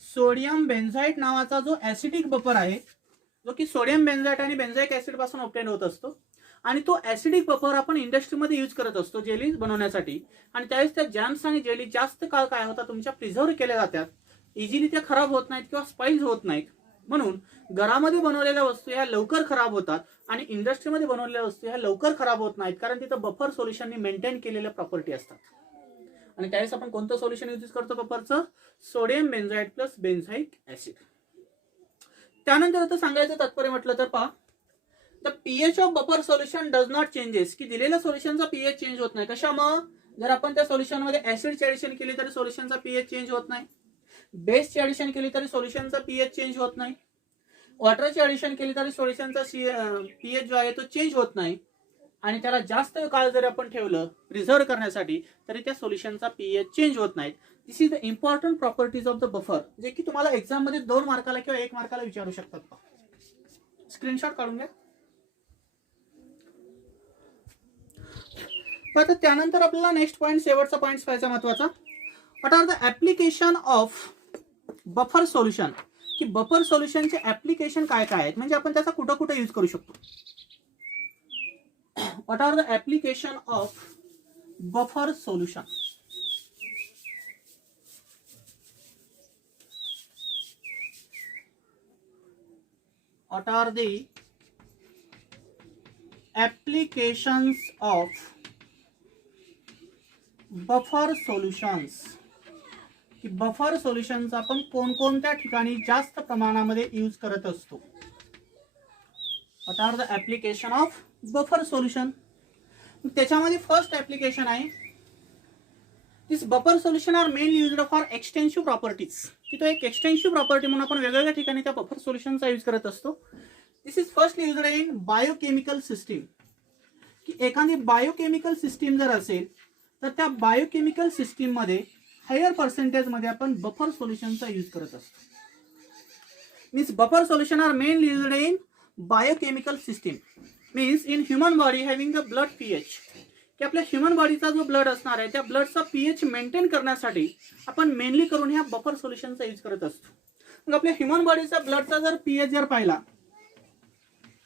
सोडियम बेन्झाइट नावाचा जो ऍसिडिक बफर आहे, जो की सोडियम बेन्झाइट आणि बेन्झाइक ऍसिड पासून ऑब्टेन होत असतो, आणि तो ऍसिडिक बफर आपण इंडस्ट्रीमध्ये यूज करत असतो जेली बनवण्यासाठी. आणि त्यावेळेस त्या जॅम्स आणि जेली जास्त काळ काय होतात, तुमच्या प्रिझर्व केल्या जातात, इझिली त्या खराब होत नाहीत किंवा स्पाइल होत नाहीत. म्हणून घरामध्ये बनवलेल्या वस्तू ह्या लवकर खराब होतात आणि इंडस्ट्रीमध्ये बनवलेल्या वस्तू ह्या लवकर खराब होत नाहीत, कारण तिथं बफर सोल्युशनने मेंटेन केलेल्या प्रॉपर्टी असतात. आणि त्यावेळेस आपण कोणतं सोल्युशन यूज करतो बफरचं, सोडियम बेन्झाइट प्लस बेन्झाइक ऍसिड. त्यानंतर आता सांगायचं तात्पर्य म्हटलं तर पहा, the pH of buffer solution does not changes, की दिलेल्या सोल्युशनचा पीएच चेंज होत नाही. कशामुळे, जर आपण त्या सोल्युशन मध्ये ऍसिडची ऍडिशन केली तरी सोल्युशनचा पीएच चेंज होत नाही, बेसची ऍडिशन केली तरी सोल्युशनचा पीएच चेंज होत नाही, वॉटरची ऍडिशन केली तरी सोल्युशनचा पीएच जो आहे तो चेंज होत नाही, आणि त्याला जास्त काळ जर आपण ठेवलं प्रिझर्व करण्यासाठी तरी त्या सोल्युशनचा पीएच चेंज होत नाही. This is the important properties of the buffer, जे की तुम्हाला एक्झाम मध्ये 2 मार्काला किंवा 1 मार्काला विचारू शकतात. स्क्रीनशॉट काढून घ्या. आता त्यानंतर आपल्याला नेक्स्ट पॉइंट, शेवटचा पॉइंट पाहायचा महत्वाचा, what are the application of buffer solution, की बफर सोल्युशनचे ऍप्लिकेशन काय काय आहेत, म्हणजे आपण त्याचा कुठं कुठं यूज करू शकतो. What are the application of buffer solution. What are the applications of buffer solutions, की बफर सोल्युशन्स आपण कोणकोणत्या ठिकाणी जास्त प्रमाणामध्ये यूज करत असतो. What are the application of buffer solution. त्याच्यामध्ये फर्स्ट ऍप्लिकेशन आहे, this buffer solution are mainly used for extensive properties, की तो एक एक्सटेन्सिव्ह प्रॉपर्टी म्हणून आपण वेगवेगळ्या ठिकाणी त्या बफर सोल्युशनचा यूज करत असतो. This is firstly used in biochemical system, की एखादी बायोकेमिकल सिस्टीम जर असेल तर त्या बायोकेमिकल सिस्टीम मध्ये हायर पर्सेंटेज मध्ये आपण बफर सोल्युशनचा यूज करत असतो. Means buffer solution are mainly used in biochemical system, means in human body having the blood pH, की आपल्या ह्युमन बॉडीचा जो ब्लड असणार आहे त्या ब्लडचा पीएच मेंटेन करण्यासाठी आपण मेनली करून ह्या बफर सोल्युशनचा यूज करत असतो. मग आपल्या ह्युमन बॉडीचा ब्लडचा जर पीएच जर पाहिला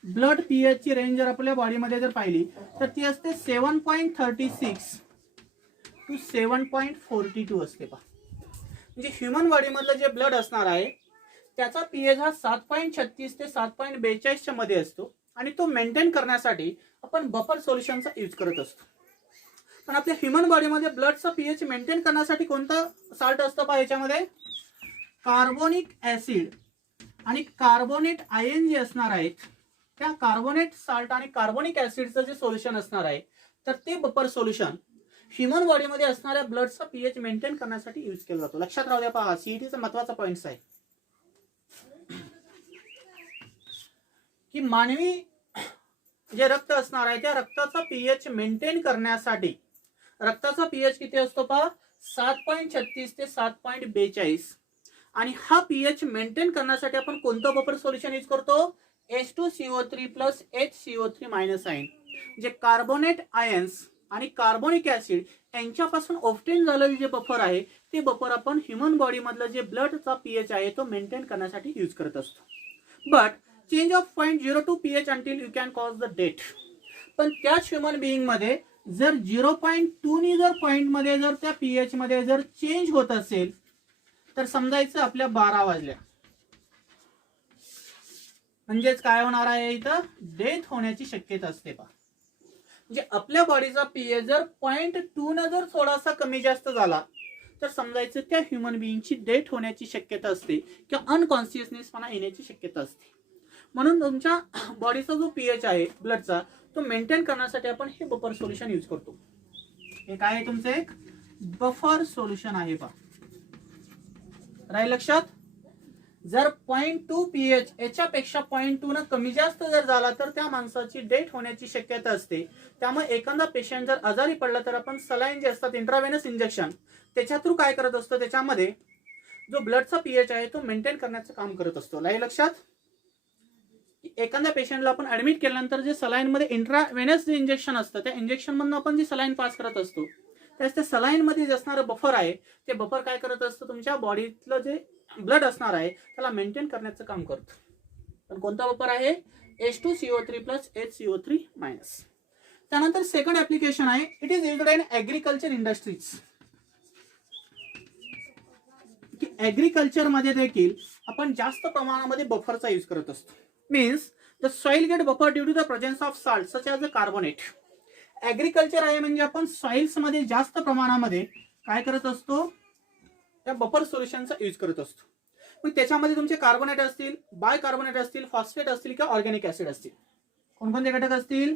ब्लड पीएच ची रेंज जर आपल्या बॉडीमध्ये जर पाहिली तर ती असते 7.36 टू 7.42 असते पहा. म्हणजे ह्युमन बॉडीमधलं जे ब्लड असणार आहे त्याचा पीएच हा 7.36 ते 7.42 च्या मध्ये असतो आणि तो मेंटेन करण्यासाठी आपण बफर सोल्युशनचा यूज करत असतो. पण आपल्या ह्युमन बॉडीमध्ये ब्लडचा पीएच मेंटेन करण्यासाठी कोणतं साल्ट असतं पहा याच्यामध्ये? कार्बोनिक ऍसिड आणि कार्बोनेट आयन जे असणार आहेत त्या कार्बोनेट साल्ट आणि कार्बोनिक ऍसिडचं जे सोल्युशन असणार आहे तर ते बफर सोल्युशन ह्युमन बॉडीमध्ये असणाऱ्या ब्लडचा पीएच मेंटेन करण्यासाठी यूज केला जातो. लक्षात राहू द्या पहा, सीईटीचा महत्वाचा पॉइंट आहे की मानवी जे रक्त असणार आहे त्या रक्ताचा पीएच मेंटेन करण्यासाठी रक्ताचा पीएच किती असतो पहा? 7.36 ते 7.42 आणि हा पीएच मेंटेन करण्यासाठी आपण कोणतं बफर सोल्युशन यूज करतो? H2CO3 plus HCO3 minus ion. जे कार्बोनेट आयन्स आणि कार्बोनिक ऍसिड यांच्यापासून ऑब्टेन झालेले जे बफर आहे ते बफर आपण ह्युमन बॉडी मधलं जे ब्लडचा पीएच आहे तो मेंटेन करण्यासाठी यूज करत असतो. But change of 0.02 pH until you can cause the death. पण त्याच ह्युमन बिईंग मध्ये जर 0.2 नी जर पॉइंट मध्ये जर त्या पीएच मध्ये जर चेंज होत असेल तर समजायचं आपल्या 12 वाजल्या. म्हणजेच काय होणार आहे? इथं डेथ होण्याची शक्यता असते पहा. म्हणजे आपल्या बॉडीचा पीएच जर 0.2 न जर थोडासा कमी जास्त झाला तर समजायचं त्या ह्युमन बिईंगची डेथ होण्याची शक्यता असते किंवा अनकॉन्शियसनेसपणा येण्याची शक्यता असते. म्हणून तुमच्या बॉडीचा जो पीएच आहे ब्लडचा तो मेंटेन करण्यासाठी आपण हे बफर सोल्युशन यूज करतो. हे काय आहे? तुमचं एक बफर सोल्युशन आहे पहा. राहील लक्षात? जर 0.2 पीएच याच्यापेक्षा 0.2 न कमी जास्त जर झाला तर त्या माणसाची डेथ होण्याची शक्यता असते. त्यामुळे एखादा पेशंट जर आजारी पडला तर आपण सलाईन जे असतात इंट्राव्हेनस इंजेक्शन त्याच्या थ्रू काय करत असतो? त्याच्यामध्ये जो ब्लडचा पीएच आहे तो मेंटेन करण्याचं काम करत असतो. राहील लक्षात? एखाद्या पेशंटला आपण ऍडमिट केल्यानंतर जे सलाईन मध्ये इंट्राव्हेनस जे इंजेक्शन असतं त्या इंजेक्शन मधून आपण जी सलाईन पास करत असतो त्याच त्या सलाईन मध्ये जे असणारं बफर आहे ते बफर काय करत असतं? तुमच्या बॉडीतलं जे ब्लड असणार आहे त्याला मेंटेन करण्याचं काम करतो. पण कोणता बफर आहे? H2CO3 plus HCO3 minus. त्यानंतर सेकंड ऍप्लिकेशन आहे, it is used in agriculture industries. की ऍग्रिकल्चर मध्ये देखील आपण जास्त प्रमाणामध्ये बफरचा यूज करत असतो. Means the soil get buffer due to the presence of salt such as the carbonate. Agriculture आहे म्हणजे आपण सॉइल्स मध्ये जास्त प्रमाणामध्ये काय करत असतो? त्या बफर सोल्युशनचा यूज करत असतो. मग त्याच्यामध्ये तुमचे कार्बोनेट असतील, बाय कार्बोनेट असतील, फॉस्फेट असतील किंवा ऑर्गॅनिक ऍसिड असतील. कोणकोणते घटक असतील?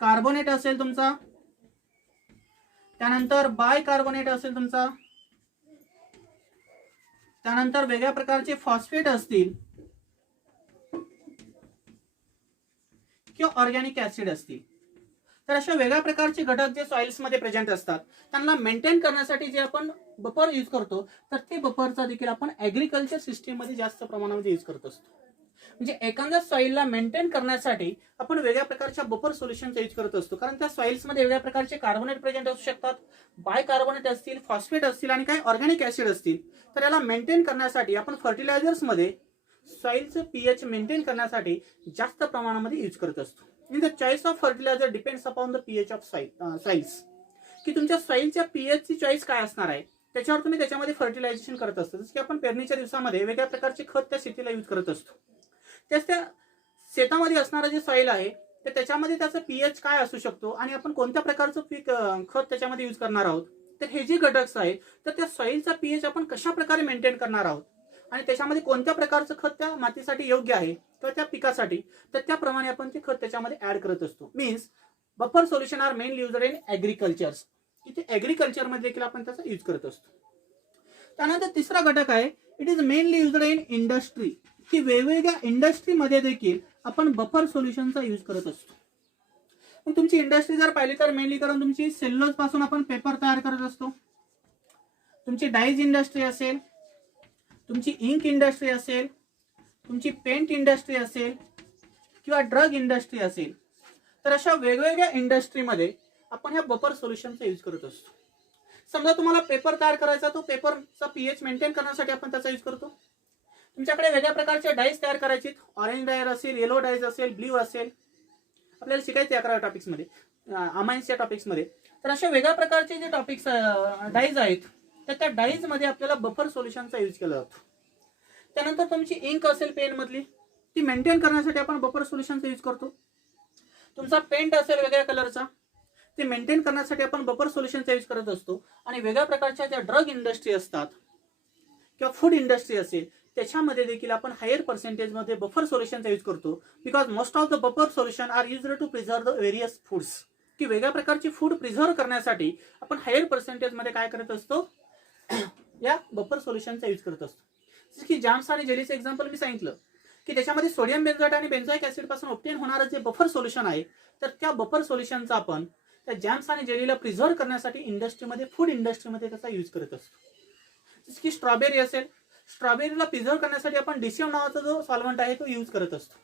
कार्बोनेट असेल तुमचा, त्यानंतर बाय कार्बोनेट असेल तुमचा, त्यानंतर वेगळ्या प्रकारचे फॉस्फेट असतील किंवा ऑर्गॅनिक ऍसिड असतील. तर अशा वेगळ्या प्रकारचे घटक जे सॉइल्स मध्ये प्रेझेंट असतात त्यांना मेंटेन करण्यासाठी जे आपण बफर यूज करतो तर ते बफरचा देखील आपण ऍग्रिकल्चर सिस्टीम मध्ये जास्त प्रमाणामध्ये यूज करत असतो. म्हणजे एखाद्या सॉइलला मेंटेन करण्यासाठी आपण वेगळ्या प्रकारच्या बफर सोल्युशनचा यूज करत असतो. कारण त्या सॉइल्स मध्ये वेगळ्या प्रकारचे कार्बोनेट प्रेझेंट असू शकतात, बाय कार्बोनेट असतील, फॉस्फेट असतील आणि काही ऑर्गॅनिक ऍसिड असतील. तर याला मेंटेन करण्यासाठी आपण फर्टिलायझर्स मध्ये सॉइलचं पीएच मेंटेन करण्यासाठी जास्त प्रमाणामध्ये यूज करत असतो. In the choice of fertiliser depends upon the pH of soils. की तुमच्या सॉइलच्या पीएच ची चॉईस काय असणार आहे त्याच्यावर तुम्ही त्याच्यामध्ये फर्टिलायझेशन करत असता. जसं की आपण पेरणीच्या दिवसामध्ये वेगळ्या प्रकारचे खत त्या शेतीला यूज करत असतो. त्याच त्या शेतामध्ये असणारं जे सॉइल आहे तर त्याच्यामध्ये त्याचा पीएच काय असू शकतो आणि आपण कोणत्या प्रकारचं पीक खत त्याच्यामध्ये यूज करणार आहोत. तर हे जे घटक आहेत तर त्या सॉइलचा पीएच आपण कशा प्रकारे मेंटेन करणार आहोत आणि त्याच्यामध्ये कोणत्या प्रकारचं खत त्या मातीसाठी योग्य आहे किंवा त्या पिकासाठी तर त्याप्रमाणे आपण ते खत त्याच्यामध्ये ऍड करत असतो. Means buffer solution are mainly used in agricultures. इथे ऍग्रिकल्चर मध्ये देखील आपण त्याचा यूज करत असतो. त्यानंतर तिसरा घटक आहे, it is mainly used in industry. की वेगवेगळ्या इंडस्ट्रीमध्ये देखील आपण बफर सोल्युशनचा यूज करत असतो. मग तुमची इंडस्ट्री जर पाहिली तर मेनली करून तुमची सेल्युलोज पासून आपण पेपर तयार करत असतो. तुमची डाईज इंडस्ट्री असेल, तुमची इंक इंडस्ट्री असेल, तुमची पेंट इंडस्ट्री असेल किंवा ड्रग इंडस्ट्री असेल. तर अशा वेगवेगळ्या इंडस्ट्रीमध्ये आपण ह्या बफर सोल्युशनचा यूज करत असतो. समजा तुम्हाला पेपर तयार करायचा, तो पेपरचा पीएच मेंटेन करण्यासाठी आपण त्याचा यूज करतो. तुमच्याकडे वेगळ्या प्रकारचे डाईज तयार करायचे, ऑरेंज डायर असेल, येलो डाईज असेल, ब्ल्यू असेल, आपल्याला शिकायचे 11 टॉपिक्समध्ये, अमाइन्सच्या टॉपिक्समध्ये. तर अशा वेगळ्या प्रकारचे जे टॉपिक्स डाईज आहेत, तर त्या डाईजमध्ये आपल्याला बफर सोल्युशनचा यूज केला जातो. त्यानंतर तुमची इंक असेल पेनमधली, ती मेंटेन करण्यासाठी आपण बफर सोल्युशनचा यूज करतो. तुमचा पेंट असेल वेगळ्या कलरचा, ते मेंटेन करण्यासाठी आपण बफर सोल्युशनचा यूज करत असतो. आणि वेगळ्या प्रकारच्या ज्या ड्रग इंडस्ट्री असतात किंवा फूड इंडस्ट्री असेल, त्याच्यामध्ये देखील आपण हायर पर्सेंटेजमध्ये बफर सोल्युशनचा यूज करतो. Because most of the buffer solution are used to preserve the various foods. की वेगळ्या प्रकारची फूड प्रिझर्व करण्यासाठी आपण हायर पर्सेंटेजमध्ये काय करत असतो, या बफर सोल्युशनचा यूज करत असतो. जसं की जॅम्स आणि जेलीचं एक्झाम्पल मी सांगितलं की त्याच्यामध्ये सोडियम बेन्झोएट आणि बेन्झोइक ऍसिड पासून ऑब्टेन होणारं जे बफर सोल्युशन आहे, तर त्या बफर सोल्युशनचा आपण त्या जॅम्स आणि जेलीला प्रिझर्व करण्यासाठी इंडस्ट्रीमध्ये, फूड इंडस्ट्रीमध्ये त्याचा यूज करत असतो. जसं की स्ट्रॉबेरी असेल, स्ट्रॉबेरीला प्रिझर्व करण्यासाठी आपण डिसियम नावाचा जो सॉल्व्हंट आहे तो यूज करत असतो.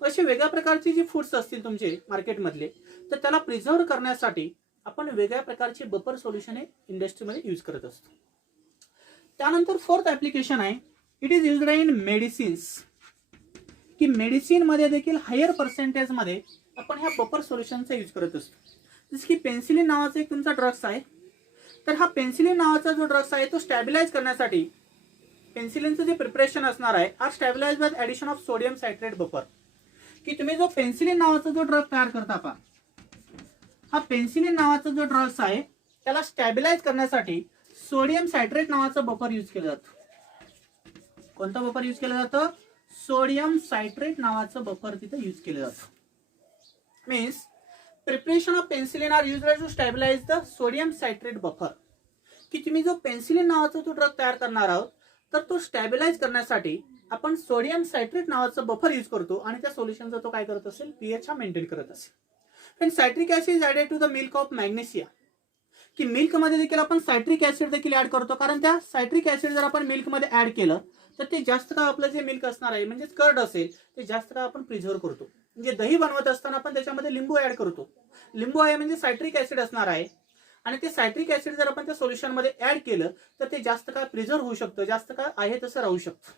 असे वेगळ्या प्रकारची जी फूड्स असतील तुमचे मार्केटमधले, तर त्याला प्रिझर्व करण्यासाठी आपण वेगळ्या प्रकारचे बफर सोल्युशन हे इंडस्ट्रीमध्ये यूज करत असतो. त्यानंतर फोर्थ ऍप्लिकेशन आहे, it is used in medicines. की मेडिसिन मध्ये देखील हायर पर्सेंटेजमध्ये आपण ह्या बफर सोल्युशनचा यूज करत असतो. जसं की पेन्सिलिन नावाचा एक तुमचा ड्रग्स आहे, तर हा पेन्सिलिन नावाचा जो ड्रग्स आहे तो स्टॅबिलाइज करण्यासाठी पेन्सिलिनचं जे प्रिपरेशन असणार आहे, are stabilize by addition of sodium citrate buffer. की तुम्ही जो पेन्सिलिन नावाचा जो ड्रग तयार करता पहा, हा पेन्सिलिन नावाचा जो ड्रग्स आहे त्याला स्टॅबिलाइज करण्यासाठी सोडियम सायट्रेट नावाचा बफर यूज केला जातो. कोणता बफर यूज केलं जातं? सोडियम सायट्रेट नावाचं बफर तिथे यूज केलं जातं. Means preparation of penicillin are used to stabilize the sodium citrate buffer. की तुम्ही जो पेन्सिलिन नावाचा तो ड्रग तयार करणार आहोत, तर तो स्टॅबिलाइज करण्यासाठी आपण सोडियम सायट्रेट नावाचं बफर यूज करतो आणि त्या सोल्युशनचा तो काय करत असेल, पीएच हा मेंटेन करत असेल. पण citric acid is added to the milk of magnesia. की मिल्क मध्ये देखील आपण सायट्रिक ऍसिड देखील ऍड करतो, कारण त्या सायट्रिक ऍसिड जर आपण मिल्क मध्ये ऍड केलं तर ते जास्त काळ आपलं जे मिल्क असणार आहे म्हणजे कर्ड असेल ते जास्त काळ आपण प्रिझर्व करतो. म्हणजे दही बनवत असताना आपण त्याच्यामध्ये लिंबू ऍड करतो. लिंबू आहे म्हणजे सायट्रिक ऍसिड असणार आहे आणि ते सायट्रिक ऍसिड जर आपण त्या सोल्युशन मध्ये ऍड केलं तर ते जास्त काळ प्रिझर्व होऊ शकतं, जास्त काळ आहे तसं राहू शकतं.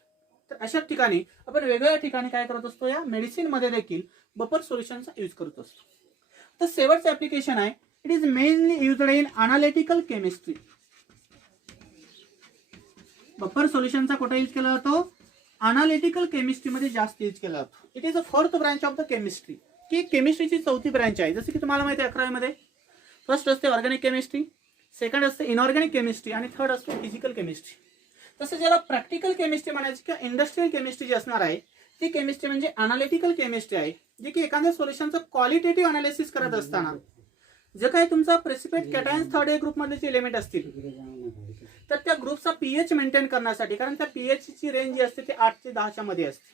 तर अशा ठिकाणी आपण वेगवेगळ्या ठिकाणी काय करत असतो, या मेडिसिन मध्ये देखील बफर सोल्युशनचा यूज करत असतो. तर शेवटचं ऍप्लिकेशन आहे, it is mainly used in analytical chemistry. Buffer सोल्युशनचा कुठे यूज केला जातो? अनालिटिकल केमिस्ट्रीमध्ये जास्त यूज केला जातो. It is a fourth branch of the chemistry. की केमिस्ट्रीची चौथी ब्रांच आहे. जसं की तुम्हाला माहिती आहे 11वी मध्ये फर्स्ट असते ऑर्गॅनिक केमिस्ट्री, सेकंड असते इनऑर्गॅनिक केमिस्ट्री आणि थर्ड असते फिजिकल केमिस्ट्री. तसं ज्याला प्रॅक्टिकल केमिस्ट्री म्हणायची किंवा इंडस्ट्रियल केमिस्ट्री जी असणार आहे ती केमिस्ट्री म्हणजे अनालिटिकल केमिस्ट्री आहे, जे की एखाद्या सोल्युशनचं क्वालिटेटिव्ह अनालिसिस करत असताना जे काही तुमचा प्रेसिपिटेट कॅटायन्स थर्ड ए ग्रुप मधले जे एलिमेंट असतील तर त्या ग्रुपचा पीएच मेंटेन करण्यासाठी, कारण त्या पीएच ची रेंज जी असते ते 8 ते 10 च्या मध्ये असते.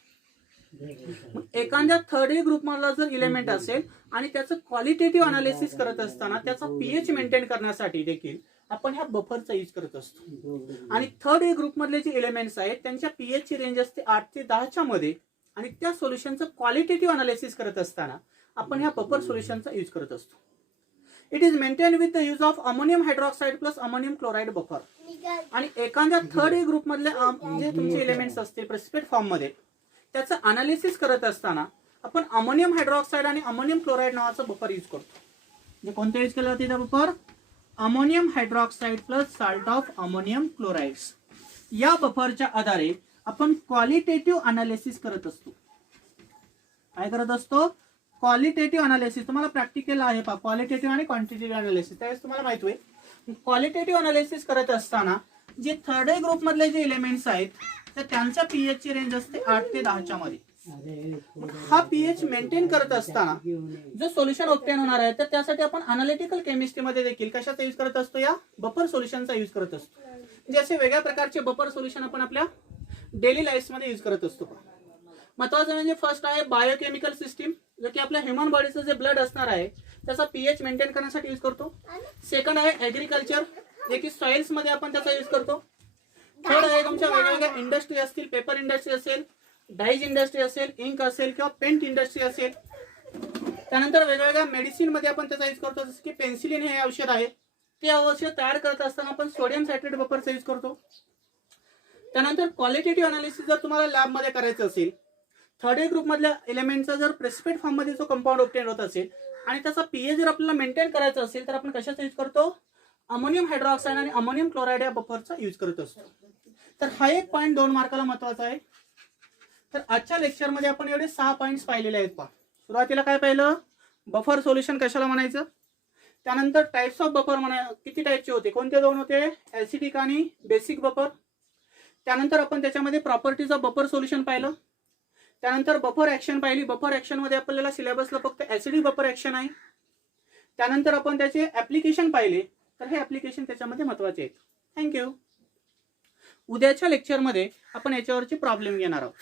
एखाद्या थर्ड ए ग्रुप मधला जर इलेमेंट असेल आणि त्याचं क्वालिटेटिव्ह अनालिसिस करत असताना त्याचा पीएच मेंटेन करण्यासाठी देखील आपण ह्या बफरचा यूज करत असतो. आणि थर्ड ए ग्रुप मधले जे एलिमेंट्स आहेत त्यांच्या पीएच ची रेंज असते 8 ते 10 च्या मध्ये आणि त्या सोल्युशनचं क्वालिटेटिव्ह अनालिसिस करत असताना आपण ह्या बफर सोल्युशनचा यूज करत असतो. It is maintain with the use of ammonium hydroxide plus ammonium chloride buffer. आणि एखाद्या थर्ड ए ग्रुप मधले जे तुमचे एलिमेंट्स असतील प्रेसिपिटेट फॉर्म मध्ये त्याचं अनालिसिस करत असताना आपण अमोनियम हायड्रॉक्साइड आणि अमोनियम क्लोराइड नावाचं बफर यूज करतो. म्हणजे कोणतं यूज केलं जाते त्या buffer? Ammonium hydroxide plus salt of ammonium chlorides. या बफरच्या आधारे आपण क्वालिटेटिव्ह अनालिसिस करत असतो. काय करत असतो? Qualitative analysis. तुम्हाला प्रॅक्टिकल आहे पहा, क्वालिटेटिव्ह आणि क्वांटिटेटिव्ह अनालिसिस. त्यावेळेस तुम्हाला माहिती होईल क्वालिटेटिव्ह अनालिसिस करत असताना जे थर्ड ए ग्रुप मधले जे एलिमेंट्स आहेत तर त्यांच्या पीएच ची रेंज असते 8 ते 10 च्या मध्ये. हा पीएच मेंटेन करत असताना जो सोल्युशन ऑब्टेन होणार आहे तर त्यासाठी आपण अनालिटिकल केमिस्ट्रीमध्ये देखील कशाचा यूज करत असतो? या बफर सोल्युशनचा यूज करत असतो. म्हणजे असे वेगळ्या प्रकारचे बफर सोल्युशन आपण आपल्या डेली लाईफ मध्ये यूज करत असतो. महत्वाचं म्हणजे फर्स्ट आहे बायोकेमिकल सिस्टीम, जो की आपल्या ह्युमन बॉडीचं जे ब्लड असणार आहे त्याचा पीएच मेंटेन करण्यासाठी यूज करतो. सेकंड आहे ऍग्रिकल्चर, जे की सॉइल्स मध्ये आपण त्याचा यूज करतो. थर्ड आहे तुमच्या वेगवेगळ्या इंडस्ट्री असतील, पेपर इंडस्ट्री असेल, डाईज इंडस्ट्री असेल, इंक असेल किंवा पेंट इंडस्ट्री असेल. त्यानंतर वेगवेगळ्या मेडिसिन मध्ये आपण त्याचा यूज करतो. जसं की पेन्सिलिन हे औषध आहे, ते औषध तयार करत असताना आपण सोडियम सायट्रेट बफरचा यूज करतो. त्यानंतर क्वालिटेटिव्ह अनालिसिस जर तुम्हाला लॅबमध्ये करायचं असेल, थर्ड ए ग्रुपमधल्या एलिमेंटचा जर प्रेसिपिटेट फॉर्ममध्ये जो कंपाऊंड ऑब्टेन होत असेल आणि त्याचा पीएच जर आपल्याला मेंटेन करायचा असेल तर आपण कशाचा यूज करतो, अमोनियम हायड्रॉक्साईड आणि अमोनियम क्लोराईड या बफरचा यूज करत असतो. तर हा एक पॉईंट 2 मार्काला महत्वाचा आहे. तर आजच्या लेक्चरमध्ये आपण एवढे 6 पॉईंट्स पाहिलेले आहेत. पहा, सुरुवातीला काय पाहिलं, बफर सोल्युशन कशाला म्हणायचं, त्यानंतर टाइप्स ऑफ बफर किती टाइपचे होते, कोणते 2 होते, ऍसिडिक आणि बेसिक बफर. त्यानंतर आपण त्याच्यामध्ये प्रॉपर्टीज ऑफ बफर सोल्युशन पाहिलं. त्यानंतर बफर ऍक्शन पाहिली. बफर ऍक्शन मध्ये आपल्याला सिलेबसला फक्त ऍसिडिक बफर ऍक्शन आहे. त्यानंतर आपण त्याचे ऍप्लिकेशन पाहिले, तर हे ऍप्लिकेशन त्याच्यामध्ये महत्वाचे आहेत. थँक्यू. उद्याच्या लेक्चरमध्ये आपण याच्यावरची प्रॉब्लेम घेणार आहोत.